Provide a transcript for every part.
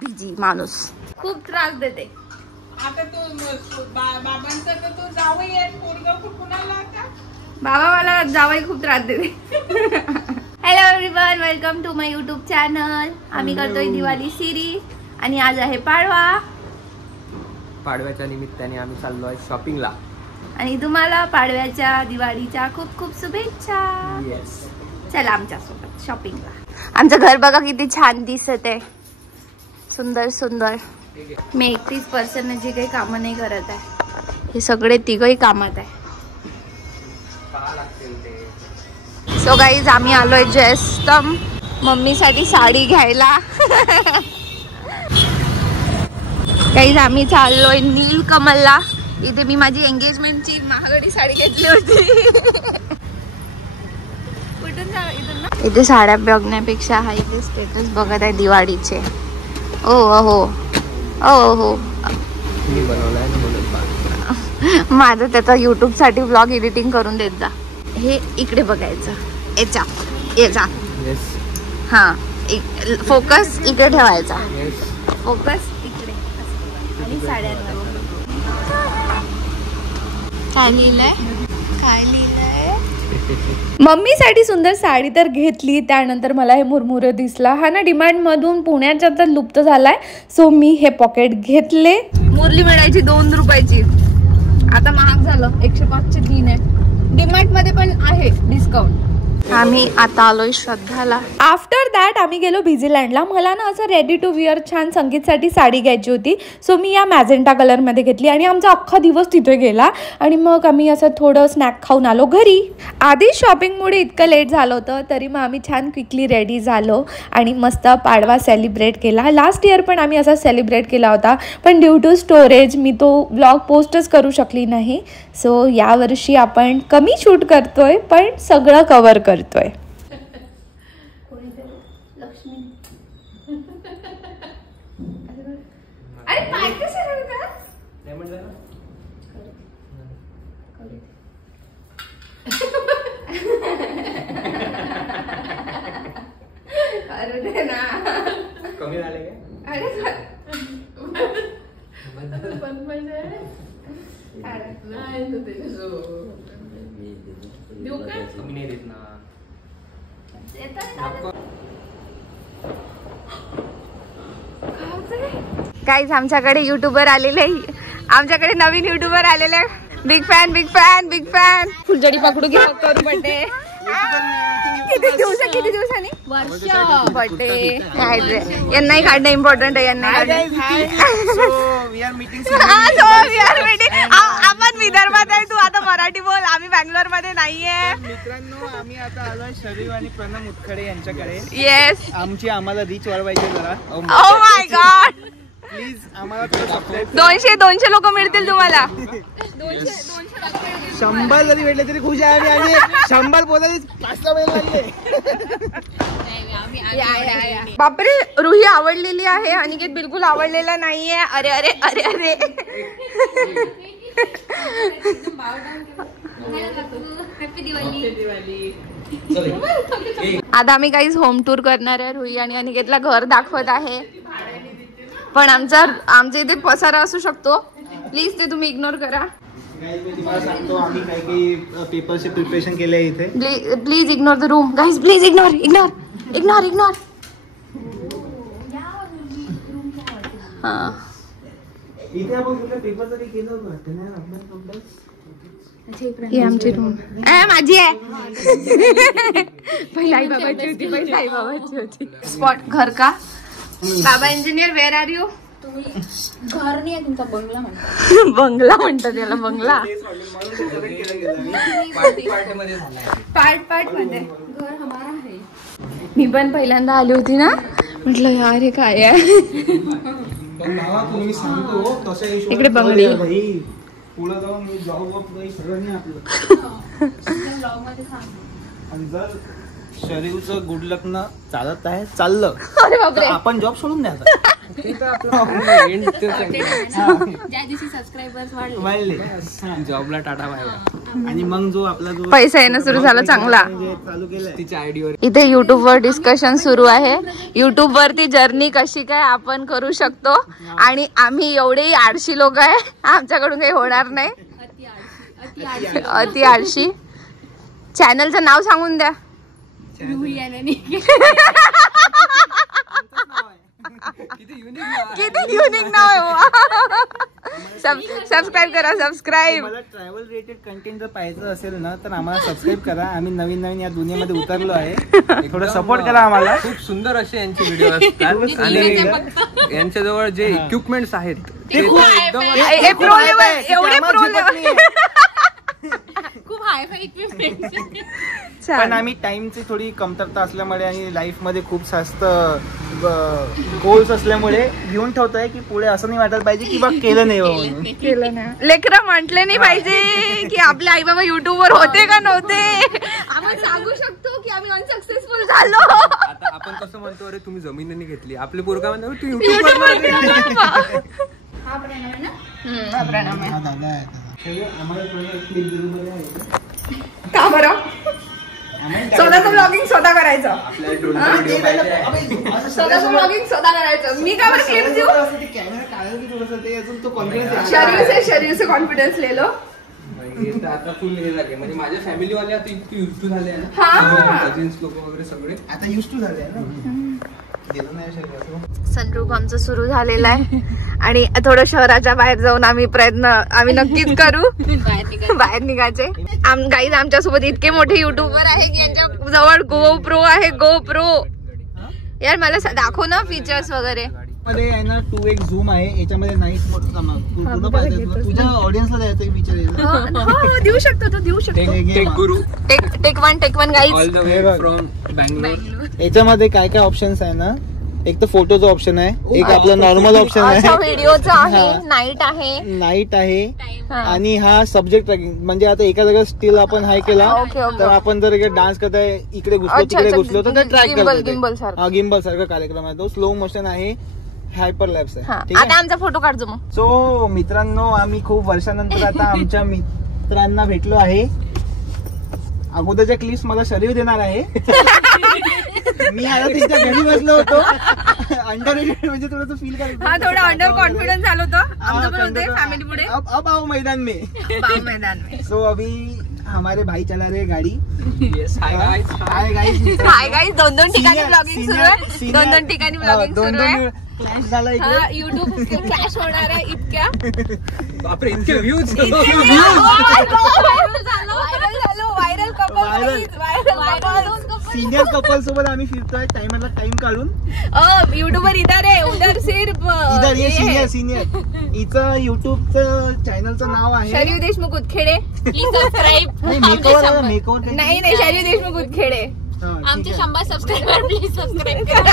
Busy माणूस खूप त्रास देते. आता तू बाबांचा तर तू जावई आहे, पोरगा कुणाला का? बाबा मला जावई खूप त्रास देते. Hello everyone, welcome to my YouTube channel. आम्ही करतोय दिवाळी सिरीज आणि आज आहे पाडवा. पाडव्याच्या निमित्ताने आम्ही चाललो आहे शॉपिंगला आणि तुम्हाला पाडव्याच्या दिवाळीच्या खूप खूप शुभेच्छा. चला आमच्या सोबत शॉपिंगला. आमचं घर बघा किती छान दिसत आहे, सुंदर सुंदर. मी एकटीच पर्सन जी काही कामं नाही करत आहे, हे सगळे तिघही कामात आहे. सो गाईज आम्ही आलोय जयस्तंभ मम्मीसाठी साडी घ्यायला. गाईज आम्ही चाललोय नीलकमलला. इथे मी माझी एंगेजमेंटची महागडी साडी घेतली होती. कुठून जा इथून ना? इथे साड्या बघण्यापेक्षा हा इथे स्टेटस बघत आहे दिवाळीचे. ओ हो ओ हो, माझं त्याचा युट्यूब साठी व्लॉग एडिटिंग करून देत जा. हे इकडे बघायचं, याचा हा फोकस इकडे ठेवायचा, फोकस इकडे आणि साड्यांवर. काय लिहिलंय, काय लिहिलंय? मम्मीसाठी सुंदर साडी तर घेतली. त्यानंतर मला हे मुरमुरे दिसला. हा ना डिमांड मधून पुण्याच्या तर लुप्त झालाय. सो मी हे पॉकेट घेतले. मुरली मिळायची 2 रुपयाची, आता महाग झालं, 105चे 3 आहे. डिमार्ट मध्ये पण आहे डिस्काउंट. आम्ही आता आलोय श्रद्धाला. आफ्टर दॅट आम्ही गेलो बिझीलँडला. मला ना असं रेडी टू विअर छान संगीतसाठी साडी घ्यायची होती. सो मी या मॅजेंटा कलरमध्ये घेतली आणि आमचा अख्खा दिवस तिथे गेला. आणि मग आम्ही असं थोडं स्नॅक खाऊन आलो घरी. आधी शॉपिंगमुळे इतकं लेट झालं होतं, तरी मग आम्ही छान क्विकली रेडी झालो आणि मस्त पाडवा सेलिब्रेट केला. लास्ट इयर पण आम्ही असा सेलिब्रेट केला होता, पण ड्यू टू स्टोरेज मी तो ब्लॉग पोस्टच करू शकली नाही. सो यावर्षी आपण कमी शूट करतोय पण सगळं कव्हर करतोय. कमी झाले कमी नाही देत ना. गाईज आमच्याकडे युट्यूबर आलेले, आमच्याकडे नवीन युट्यूबर आलेले. Big fan big fan big fan. फुलझडी पकडू घ्या, करू बर्थडे. किती दिवसांनी बर्थडे. यांनाही काढणं इम्पॉर्टंट आहे. यांना आपण विदर्भात आहे, तू आता मराठी बोल. आम्ही बँगलोर मध्ये नाहीये. मित्रांनो, आम्ही आता आलोय शरीफ आणि प्रणव मुतखडे यांच्याकडे. येस, आम्हाला रीच वाढवायची जरा. ओ माय गॉड, प्लीज आम्हाला 200 लोक मिळतील तुम्हाला. 100 जरी भेटले तरी खुश आहे आणि 100 बोलायला 5 महिने लागले. बापरे, रुही आवडलेली आहे, अनिकेत बिलकुल आवडलेला नाहीये. अरे अरे अरे अरे. आता आम्ही काहीच होम टूर करणार आहे. रुही आणि अनिकेतला घर दाखवत आहे, पण आमच्या इथे पसारा असू शकतो. प्लीज ते तुम्ही इग्नोर करा. सांगतो आम्ही काही पेपरचे प्रिपरेशन केले इथे. Please ignore the room guys, please ignore ignore ignore ignore. इथे आपण कुठल्या पेपर तरी केलं वाटतं ना आपण. ही आमची रूम माझी आहे. पहिला आई बाबाची होती, पहिला आई बाबाची होती. स्पॉट घर का बाबा इंजिनियर, वेअर आर यू? घर नाही आहे तुमचा, बंगला म्हणतो. बंगला म्हणतात त्याला, बंगला. पार्ट मध्ये घर हमारा आहे. मी पण पहिल्यांदा आली होती ना, म्हटलं यार हे काय आहे. इकडे बंगली. पुढे जाऊन मी जॉब सगळं नाही आपलं. शरीरचं गुड लक न चालत आहे, चाललं आपण जॉब सोडून द्यायचा. ज्या दिवशी सबस्क्रायबर्स वाढले जॉबला टाटा बाय. आणि मग जो आपला जो पैसा येणं सुरू झालं चांगला. म्हणजे चालू केलंय तिच्या आयडीवर इथे युट्यूब वर डिस्कशन सुरू आहे. युट्यूब वरती जर्नी कशी काय आपण करू शकतो आणि आम्ही एवढे आळशी लोक आहे, आमच्याकडून काही होणार नाही. अति आळशी. चॅनलचं नाव सांगून द्या. किती युनिक नाव आहे. सबस्क्राईब करा. सबस्क्राईब. मला ट्रॅव्हल रिलेटेड कंटेंट जर पाहायचं असेल ना तर आम्हाला सबस्क्राईब करा. आम्ही नवीन नवीन या दुनियेमध्ये उतरलो आहे. थोडं सपोर्ट करा आम्हाला. खूप सुंदर असे यांचे व्हिडिओ असतात आणि यांच्याजवळ जे इक्विपमेंट्स आहेत ते खूप एकदम प्रो लेवल. एवढे प्रो लेवल. खूप हाय फाय इक्विपमेंट. पण आम्ही टाइमची थोडी कमतरता असल्यामुळे आणि लाईफ मध्ये खूप जास्त गोल्स असल्यामुळे घेऊन ठेवतोय की पुढे असं नाही वाटत पाहिजे की बा केलं नाही म्हणून. केलं नाही. लेकरं म्हटले नाही पाहिजे की आपले आई बाबा युट्यूब वर होते का नव्हते. आपण सांगू शकतो की आम्ही अनसक्सेसफुल झालो. आता आपण कसं म्हणतो, अरे तुम्ही जमीनने घेतली, आपले पोरगा म्हणतो तू युट्यूब हा प्रणव आहे. का बरं स्वतःच ब्लॉगिंग स्वतः करायचं. स्वतःच ब्लॉगिंग स्वतः करायचं. मी का बरं क्लिप देऊ. शरीर से कॉन्फिडन्स ले लो. आता फुल हे झाले म्हणजे माझ्या फॅमिली वाले आता इतके युज टू झाले ना, कझिन्स लोक वगैरे सगळे आता युज टू झाले ना. सनरूफ आमचं सुरू झालेलं आहे आणि थोडं शहराच्या बाहेर जाऊन आम्ही नक्कीच करू बाहेर निघायचे. गाईज आमच्यासोबत इतके मोठे युट्यूबर आहे की यांच्या जवळ गो प्रो आहे. गो प्रो यार मला दाखव ना फीचर्स वगैरे. मध्ये आहे ना 2x झूम आहे. याच्यामध्ये नाईट मोड पूर्ण पाहिजे. तुझ्या ऑडियन्सला द्यायचं फीचर देऊ शकतो. तो देऊ शकतो. Tech guru take one guys. All the way from Bangalore. याच्यामध्ये काय काय ऑप्शन्स आहे ना, एक तर फोटोचा ऑप्शन आहे, एक आपला नॉर्मल ऑप्शन आहे, व्हिडिओचा आहे, नाईट आहे आणि हा सब्जेक्ट ट्रॅकिंग. म्हणजे आता एका जागा स्टील आपण हाय केला तर आपण जर डान्स करताय इकडे घुसलो तिकडे घुसलो तर ते ट्रॅक करतो. गिम्बल सारखा कार्यक्रम आहे तो. स्लो मोशन आहे, हायपर लॅप्स आहे. आता आमचा फोटो काढतो मग. सो मित्रांनो, आम्ही खूप वर्षानंतर आता आमच्या मित्रांना भेटलो आहे. अगोदरच्या क्लिप्स मला शरीर देणार आहे. मी आता तिच्या घरी बसलो होतो. अंडर म्हणजे थोडं फील करायचं. हा थोडा अंडर कॉन्फिडन्स झालं होतं आमचं पण होते फॅमिली पुढे. अब आओ मैदान में. सो अभी हमारे भाई चला रहे गाड़ी. Hi guys. दोन ठिकाणी ब्लॉगिंग सुरू आहे. दोन ठिकाणी ब्लॉगिंग सुरू आहे. क्लॅश झाला इकडे. युट्यूब क्लॅश होणार आहे. इतक्या बापरे, इतके views. Viral couple. Senior couple सोबत आम्ही फिरतोय टाइमरला टाइम काढून. युट्यूबर इधर आहे, उधर सिर्फ इधर ये सिनियर. हिचं युट्यूबचं चॅनलचं नाव आहे Sharir Deshmukh Utkhede. Please subscribe. Makeover नाही शरीर देशमुख उतखेडे. आमचे 100 सबस्क्रायबर प्लीज सबस्क्राईब करा.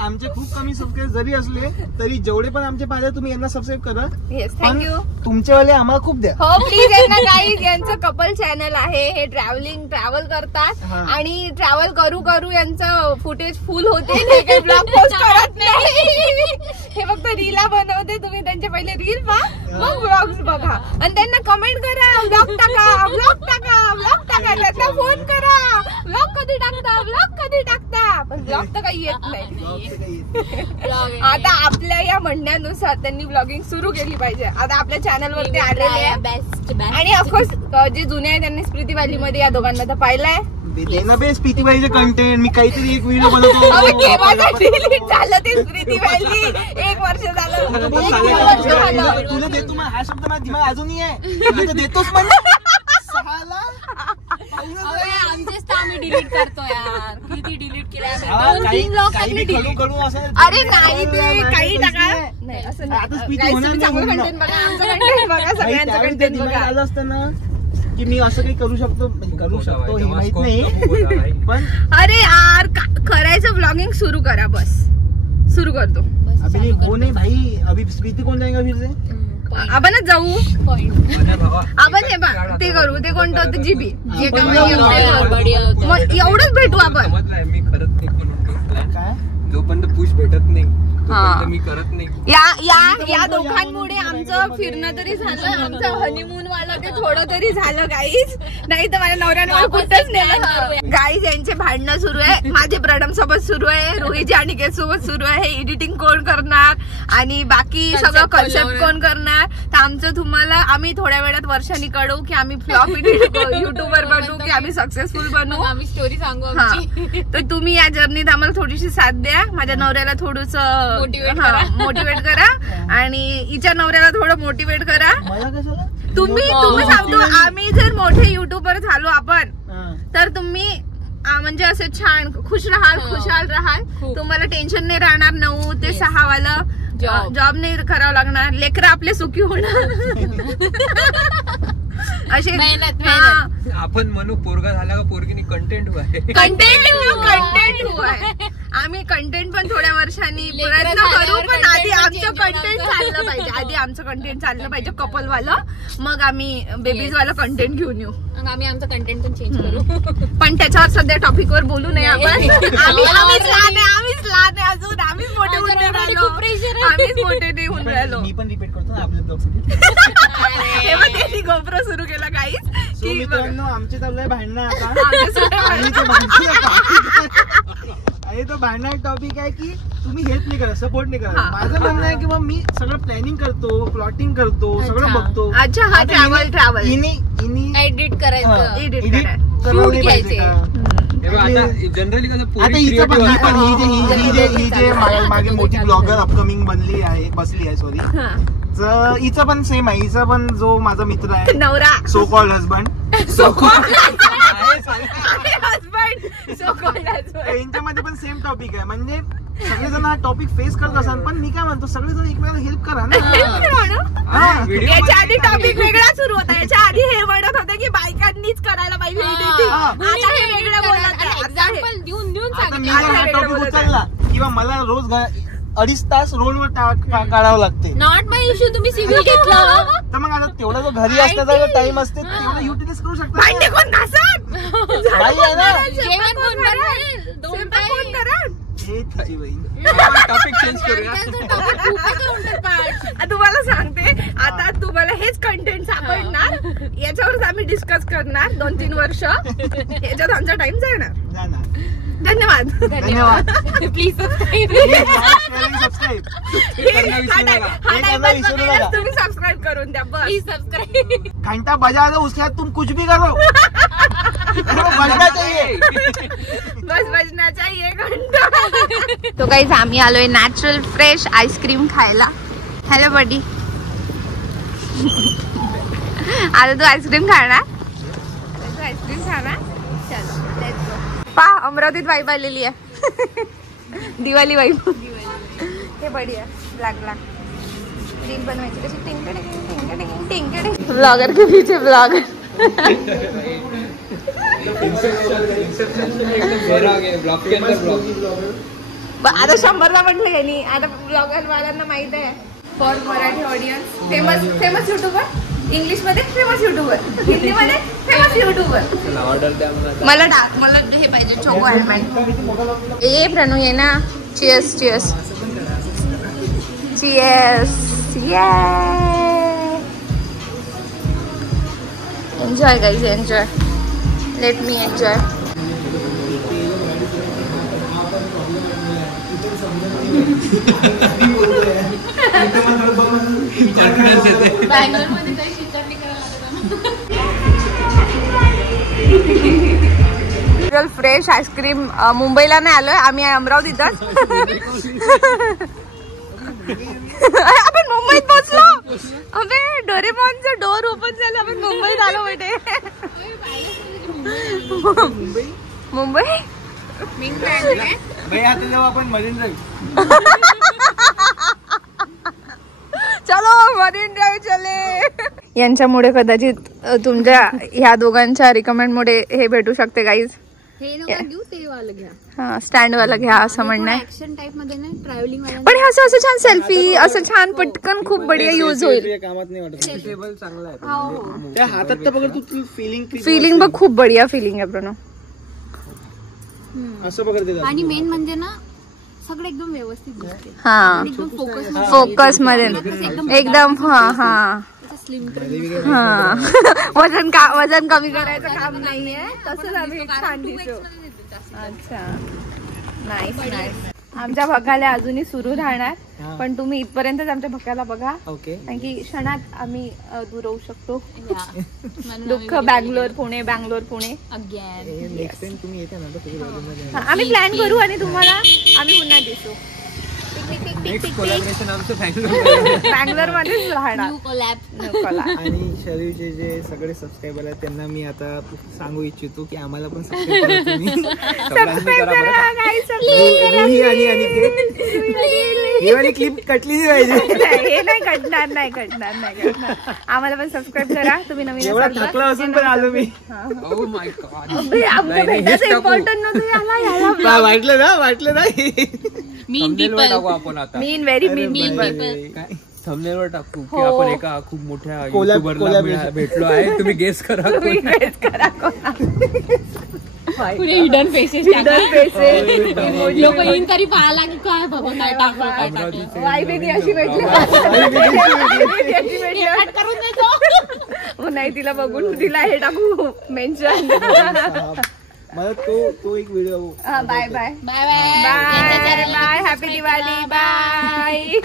आमचे खूप कमी सबस्क्राईब जरी असले तरी जेवढे पण आमचे पाहिजे तुम्ही यांना सबस्क्राईब करा. Yes, thank you. तुमचेवाले आम्हाला खूप द्या. हो प्लीज. यांना गाईज यांचं कपल चॅनल आहे. हे ट्रॅव्हल करतात आणि ट्रॅव्हल करू यांचं फुटेज फुल होते. हे काही ब्लॉग पोस्ट करत नाही. हे फक्त रीला बनवते. तुम्ही त्यांचे पहिले रील पहा मग ब्लॉग्स बघा आणि त्यांना कमेंट करा. ब्लॉग टाका. त्यांना फोन करा. ब्लॉग कधी टाकता. पण ब्लॉग तर काही येत नाही. आता आपल्या या म्हणण्यानुसार त्यांनी ब्लॉगिंग सुरू केली पाहिजे. आता आपल्या चॅनल वरती आलेले आहे बेस्ट. आणि ऑफकोर्स जे जुने आहे त्यांनी स्प्रीती व्हॅली मध्ये या दोघांना तर पाहिलंय. स्प्रीती व्हॅलीचे कंटेंट मी काहीतरी एक व्हिडिओ बनवतो. डिलीट झालं ते स्प्रीती व्हॅली. 1 वर्ष झालं. तुला देतो मग हा शब्द माझ्या दिमाग अजूनही आहे. देतोच म्हणजे आम्ही डिलीट करतो यार. किती डिलीट केलं. अरे नाही ते काही टाका. नाही असं चांगलं कंटेंट बघा. आमचं कंटेंट बघा. सगळ्यांचं कंटेंट बघा. आलं असतं ना की मी असं काही करू शकतो हे माहित नाही. पण अरे यार करायचं ब्लॉगिंग सुरू करा. बस सुरू करतो. अभी वो नहीं भाई. अभी स्प्रीती कोण जाएगा फिर से. आपणच जाऊ. आपण हे बा ते करू. ते कोणतं होतं जीबी. एवढंच भेटू आपण. मी खरंच नाही जोपर्यंत पुश भेटत नाही तोपर्यंत मी करत नाही. या दोघांमुळे आमचं फिरणं तरी झालं, आमचं हनीमून वाला ते थोडं तरी झालं गाईज. नाही तर माझ्या नवऱ्याने कुठंच नेलं. गाईज यांचे भांडणं सुरू आहे, माझे प्रडम सोबत सुरू आहे, रोहितजी आणि केत सोबत सुरू आहे. एडिटिंग कोण करणार आणि बाकी सगळं कन्सेप्ट कोण करणार. तर आमचं तुम्हाला आम्ही थोड्या वेळात वर्षांनी कळू की आम्ही फ्लॉप युट्यूबर बनू की आम्ही सक्सेसफुल बनू, आम्ही स्टोरी सांगू. तर तुम्ही या जर्नीत आम्हाला थोडीशी साथ द्या. माझ्या नवऱ्याला थोडस मोटिवेट करा आणि हिच्या नवऱ्याला थोडं मोटिवेट करा. तुम्ही सांगतो आम्ही जर मोठे युट्यूबर झालो आपण तर तुम्ही म्हणजे असं छान खुशाल राहाल. तुम्हाला टेन्शन नाही राहणार. 9 ते 6 वाला जॉब नाही करावं लागणार. लेकरं आपले सुखी होणार. असे आपण म्हणू पोरगा झाला का पोरगीनी कंटेंट हुआ है. आम्ही कंटेंट पण थोड्या वर्षांनी प्रयत्न करू, पण आधी आमचं कंटेंट चाललं पाहिजे कपल वालं. मग आम्ही बेबीज वाला कंटेंट घेऊन येऊ. आम्ही आमचं कंटेंट पण चेंज करू, पण त्याच्यावर सध्या टॉपिक वर बोलू नये आपण. आम्हीच लहान आहे अजून. आम्हीच मोठे होऊन राहिलो. मी पण रिपीट करतो ना आपल्या ब्लॉग त्यांनी गोप्रो सुरू केला काहीच की मित्रांनो आमचे चाललंय भांडणं आता. आणि तो भांडणारा टॉपिक आहे की तुम्ही हेल्प नाही करत, सपोर्ट नाही करत. माझं म्हणणं आहे की मग मी सगळं प्लॅनिंग करतो, प्लॉटिंग करतो, सगळं बघतो. अच्छा हा ट्रॅव्हल एडिट करायचं, एडिट करायला पाहिजे का? जनरली कसं आता हिचं पण ही जे मागे मोठी ब्लॉगर अपकमिंग बसली आहे सॉरी, तर हिचं पण सेम आहे. हिचा पण जो माझा मित्र आहे नवरा, सो कॉल्ड हजबंड, यांच्यामध्ये पण सेम टॉपिक आहे. म्हणजे सगळेजण हा टॉपिक फेस करत असतात, पण मी काय म्हणतो सगळेजण एकमेकाला हेल्प करा ना. याच्या आधी टॉपिक वेगळा सुरू होता. याच्या आधी हे म्हणत होते की बायकांनीच करायला पाहिजे. आता हे वेगळं बोलत आहे. एक्झाम्पल देऊन आता मी जर हा टॉपिक उचलला किंवा मला रोज 2.5 तास रोडवर काढावं लागते. Not my issue. तुम्ही सिव्हिल घेतला तर मग आता तेवढा जो घरी असण्याचा जो टाइम असते तेवढा युटिलाइज करू शकता. भांडे कोण घासत? बाई आहे ना. जेवण कोण बनवेल? दोन टाइम हे तिची बहीण. टॉपिक चेंज करूया. तुम्हाला सांगते आता तुम्हाला हेच कंटेंट सापडणार. याच्यावरच आम्ही डिस्कस करणार 2-3 वर्ष. याच्यात आमचा टाइम जाणार. धन्यवाद. Please subscribe. तुम्ही सबस्क्राईब करून द्या. Please subscribe. घंटा बजा दो, उसके बाद तुम कुछ भी करो, बजना चाहिए. बस बजना चाहिए घंटा. तो गाईज आम्ही आलोय नॅचरल फ्रेश आईस्क्रीम खायला. हॅलो बडी. आता तू आईस्क्रीम खाणार? पा अमरावतीत वाईब आलेली आहे. दिवाळी वाईब. हे बढिया ब्लॅक रील बनवायची कशी टिंग ब्लॉगर के पीछे ब्लॉगर. आता 100ला म्हटलं यांनी. आता ब्लॉगर वाल्यांना माहित आहे. For Marathi audience famous YouTuber, English मध्ये फेमस युट्यूबर, हिंदी मध्ये फेमस युट्यूबर. मला हे पाहिजे चोको आल्मंड. ए प्रणू ये ना. Cheers cheers cheers. Enjoy guys, enjoy. Let me enjoy. बँगलोरमध्ये काही विचार नाही करायला लागत. फ्रेश आईस्क्रीम मुंबईला नाही आलोय आम्ही, अमरावतीतच. आपण मुंबईत पोहोचलो. अबे डोरेमॉनचं डोर ओपन झालं. आपण मुंबईत आलो बेटे. मुंबई आता जेव्हा आपण मरीन ड्राईव्ह. चलो मरीन ड्राईव्ह चले. यांच्यामुळे कदाचित तुमच्या ह्या दोघांच्या रिकमेंड मुळे हे भेटू शकते गाईज. हे नका घेऊ, ते वाला घ्या. हा स्टँड वाला घ्या असं म्हणणं आहे. ऍक्शन टाइप मध्ये ना, ट्रॅव्हलिंग वाला. पण हे असं छान सेल्फी असं छान पटकन खूप बढिया यूज होईल. कामात नाही वाटत. टेबल चांगला आहे. त्या हातात तर बघ तू फिलिंग बघ खूप बढिया फिलिंग आहे प्रणव. असं बघत. आणि मेन म्हणजे ना सगळं एकदम व्यवस्थित दिसते हा एकदम फोकस फोकस मध्ये एकदम हा स्लिम हा वजन कमी करायचं काम नाहीये तसंच आम्ही छान दिसू. अच्छा नाईस नाईस. आमच्या भकाल्या अजूनही सुरू राहणार पण तुम्ही इथपर्यंतच आमच्या भकाला बघा ओके. कारण की क्षणात आम्ही दूर होऊ शकतो. दुःख Bangalore Pune again next time तुम्ही येता ना तर हा, आम्ही प्लॅन करू आणि तुम्हाला आम्ही पुन्हा दिसू. नेक्स्ट कोलॅबरेशन आमचं बँगलोर मध्येच राहणार. न्यू कोलॅब नकोला. आणि शरीरचे जे सगळे सबस्क्रायबर आहेत त्यांना मी आता सांगू इच्छितो की आम्हाला पण सबस्क्राईब करा तुम्ही. सबस्क्राईब करा guys, subscribe करा. रुही आणि अनिकेत ही वाली क्लिप कटली पाहिजे. हे नाही कटणार. आम्हाला पण सबस्क्राईब करा. तुम्ही नवीन एवढा असाल तर. थकला असून पण आलो मी. Oh my God. अबे, आमच्या भेटायचं इम्पॉर्टंट नव्हतं याला हा, वाटलं ना Thumbnail वर टाकू आपण आता. मीन व्हेरी मीन काय Thumbnail वर टाकू की हो. आपण एका खूप मोठ्या Collab- युट्यूबरला collab- भेटलो आहे. तुम्ही गेस करा तुम्ही कोण आहे. guess करा पुढे हिडन फेसेस लोक येऊन तरी पाहायला की काय बाबा काय टाकलं अमरावतीचे वाईबीनी अशी भेटली. करून देतो. नाही तिला बघून तिला हे टाकू मेन्शन. मला तो एक video bye bye bye bye bye bye happy Diwali bye.